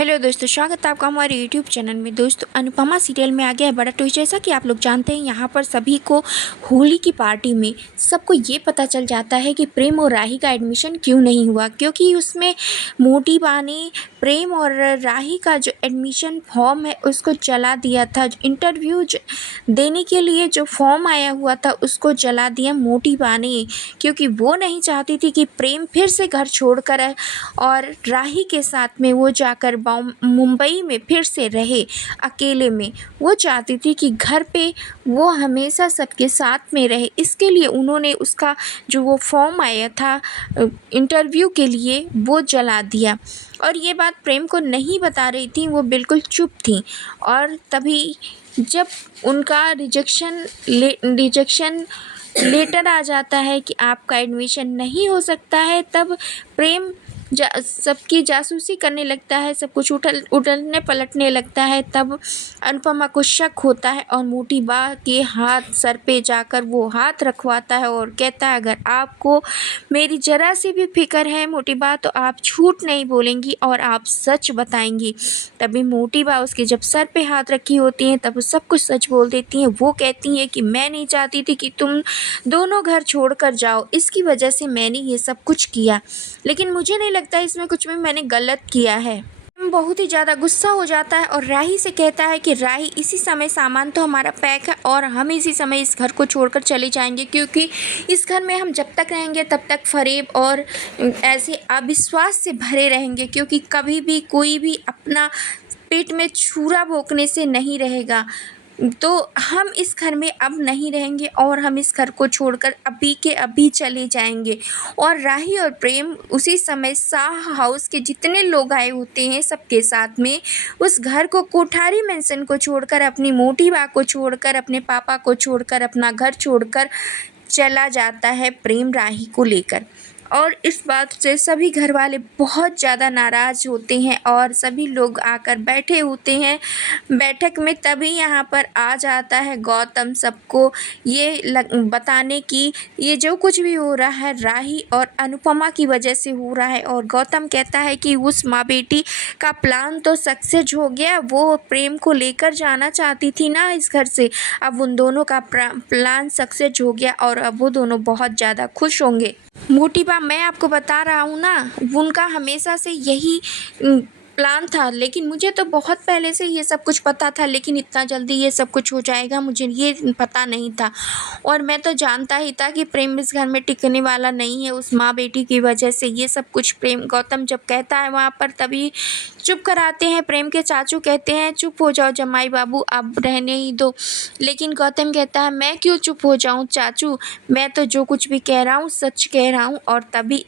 Hello दोस्तों, स्वागत है आपका हमारे यूट्यूब चैनल में। दोस्तों, अनुपमा सीरियल में आ गया है बड़ा ट्विस्ट। जैसा कि आप लोग जानते हैं, यहाँ पर सभी को होली की पार्टी में सबको ये पता चल जाता है कि प्रेम और राही का एडमिशन क्यों नहीं हुआ, क्योंकि उसमें मोटी बा ने प्रेम और राही का जो एडमिशन फॉर्म है उसको जला दिया था। इंटरव्यू देने के लिए जो फॉर्म आया हुआ था उसको जला दिया मोटी बा ने, क्योंकि वो नहीं चाहती थी कि प्रेम फिर से घर छोड़कर और राही के साथ में वो जाकर मुंबई में फिर से रहे अकेले में। वो चाहती थी कि घर पे वो हमेशा सबके साथ में रहे। इसके लिए उन्होंने उसका जो वो फॉर्म आया था इंटरव्यू के लिए वो जला दिया। और ये बात प्रेम को नहीं बता रही थी, वो बिल्कुल चुप थी। और तभी जब उनका रिजेक्शन लेटर आ जाता है कि आपका एडमिशन नहीं हो सकता है, तब प्रेम सबकी जासूसी करने लगता है, सब कुछ उलटने पलटने लगता है। तब अनुपमा को शक होता है और मोटी बा के हाथ सर पे जाकर वो हाथ रखवाता है और कहता है, अगर आपको मेरी ज़रा सी भी फिक्र है मोटी बा, तो आप झूठ नहीं बोलेंगी और आप सच बताएंगी। तभी मोटी बा उसके जब सर पे हाथ रखी होती हैं तब वो सब कुछ सच बोल देती हैं। वो कहती हैं कि मैं नहीं चाहती थी कि तुम दोनों घर छोड़कर जाओ, इसकी वजह से मैंने ये सब कुछ किया, लेकिन मुझे नहीं लगता इसमें कुछ भी मैंने गलत किया है। बहुत ही ज़्यादा गुस्सा हो जाता है और राही से कहता है कि राही, इसी समय सामान तो हमारा पैक है और हम इसी समय इस घर को छोड़कर चले जाएंगे, क्योंकि इस घर में हम जब तक रहेंगे तब तक फरेब और ऐसे अविश्वास से भरे रहेंगे, क्योंकि कभी भी कोई भी अपना पेट में छुरा भोंकने से नहीं रहेगा। तो हम इस घर में अब नहीं रहेंगे और हम इस घर को छोड़कर अभी के अभी चले जाएंगे। और राही और प्रेम उसी समय शाह हाउस के जितने लोग आए होते हैं सबके साथ में उस घर को, कोठारी मेंशन को छोड़कर, अपनी मोटी बा को छोड़कर, अपने पापा को छोड़कर, अपना घर छोड़कर चला जाता है प्रेम राही को लेकर। और इस बात से सभी घर वाले बहुत ज़्यादा नाराज़ होते हैं और सभी लोग आकर बैठे होते हैं बैठक में। तभी यहाँ पर आ जाता है गौतम, सबको ये बताने की ये जो कुछ भी हो रहा है राही और अनुपमा की वजह से हो रहा है। और गौतम कहता है कि उस माँ बेटी का प्लान तो सक्सेस हो गया, वो प्रेम को लेकर जाना चाहती थी ना इस घर से, अब उन दोनों का प्लान सक्सेस हो गया और अब वो दोनों बहुत ज़्यादा खुश होंगे। मोटी बा, मैं आपको बता रहा हूँ ना, उनका हमेशा से यही प्लान था, लेकिन मुझे तो बहुत पहले से ये सब कुछ पता था, लेकिन इतना जल्दी ये सब कुछ हो जाएगा मुझे ये पता नहीं था। और मैं तो जानता ही था कि प्रेम इस घर में टिकने वाला नहीं है उस माँ बेटी की वजह से। ये सब कुछ प्रेम गौतम जब कहता है वहाँ पर, तभी चुप कराते हैं प्रेम के चाचू, कहते हैं चुप हो जाओ जमाई बाबू, अब रहने ही दो। लेकिन गौतम कहता है, मैं क्यों चुप हो जाऊँ चाचू, मैं तो जो कुछ भी कह रहा हूँ सच कह रहा हूँ। और तभी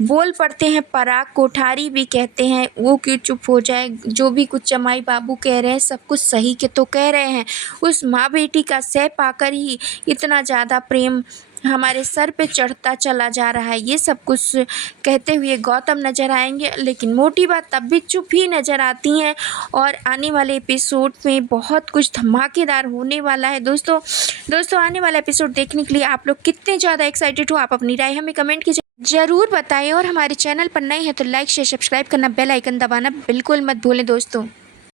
बोल पड़ते हैं पराग, कोठारी भी कहते हैं वो क्यों चुप हो जाए, जो भी कुछ जमाई बाबू कह रहे हैं सब कुछ सही के तो कह रहे हैं। उस माँ बेटी का सह पाकर ही इतना ज़्यादा प्रेम हमारे सर पे चढ़ता चला जा रहा है। ये सब कुछ कहते हुए गौतम नज़र आएंगे, लेकिन मोटी बात तब भी चुप ही नज़र आती हैं। और आने वाले एपिसोड में बहुत कुछ धमाकेदार होने वाला है। दोस्तों आने वाला एपिसोड देखने के लिए आप लोग कितने ज़्यादा एक्साइटेड हो, आप अपनी राय हमें कमेंट कीजिए, ज़रूर बताएं। और हमारे चैनल पर नए हैं तो लाइक शेयर सब्सक्राइब करना, बेल आइकन दबाना बिल्कुल मत भूलें दोस्तों।